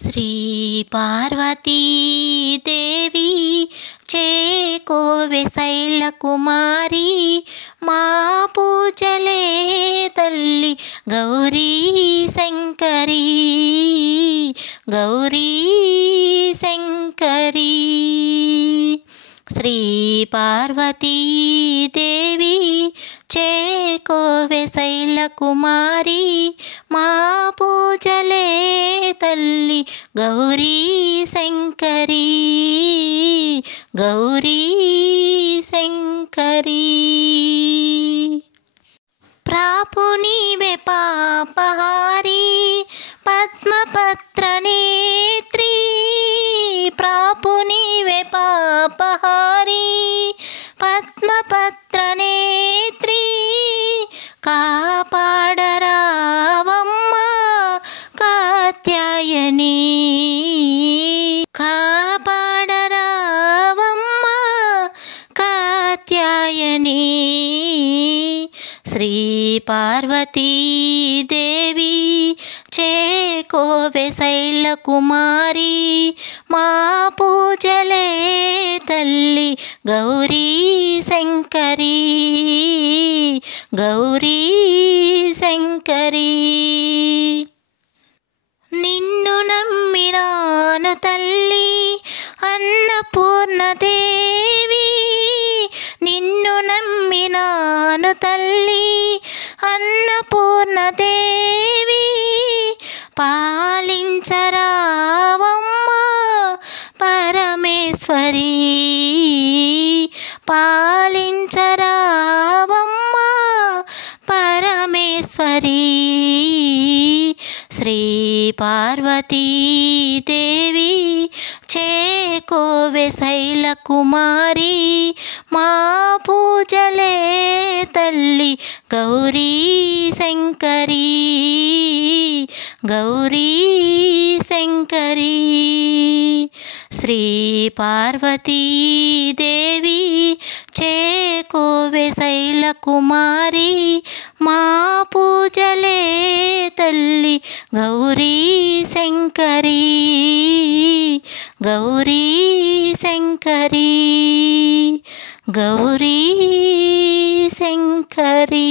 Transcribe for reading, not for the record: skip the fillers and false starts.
శ్రీ పార్వతీ దేవి చేకోవె శైలకుమారి మా పూజలే తల్లి గౌరీ శంకరీ గౌరీ శంకరీ. శ్రీ పార్వతీ దేవి చేకోవె శైలకుమారి మా పూజలే తల్లి గౌరీ శంకరీ గౌరీ శంకరీ. ప్రాపు నీవే పాపహారి పద్మపత్ర నేత్రీ ప్రాపు నీవే పాపహారి పద్మపత్ర నేత్రీ కాపాడరావమ్మా కాత్యాయని కాపాడరావమ్మా కాత్యాయని. శ్రీ పార్వతీ దేవి చేకోవె శైలకుమారి మా పూజలే తల్లి గౌరీ శంకరీ గౌరీ శంకరీ. నిన్ను నమ్మినాను తల్లి అన్నపూర్ణదేవి నిన్ను నమ్మినాను తల్లి అన్నపూర్ణదేవి పాలించరావమ్మా పరమేశ్వరీ పాలించరావమ్మా పరమేశ్వరీ. శ్రీ పార్వతీ దేవి చేకోవె శైలకుమారి మా పూజలే తల్లి గౌరీ శంకరీ గౌరీ శంకరీ. శ్రీ పార్వతీ దేవి చేకోవె శైలకుమారి మా పూజలే తల్లి గౌరీ శంకరీ గౌరీ శంకరీ గౌరీ శంకరీ.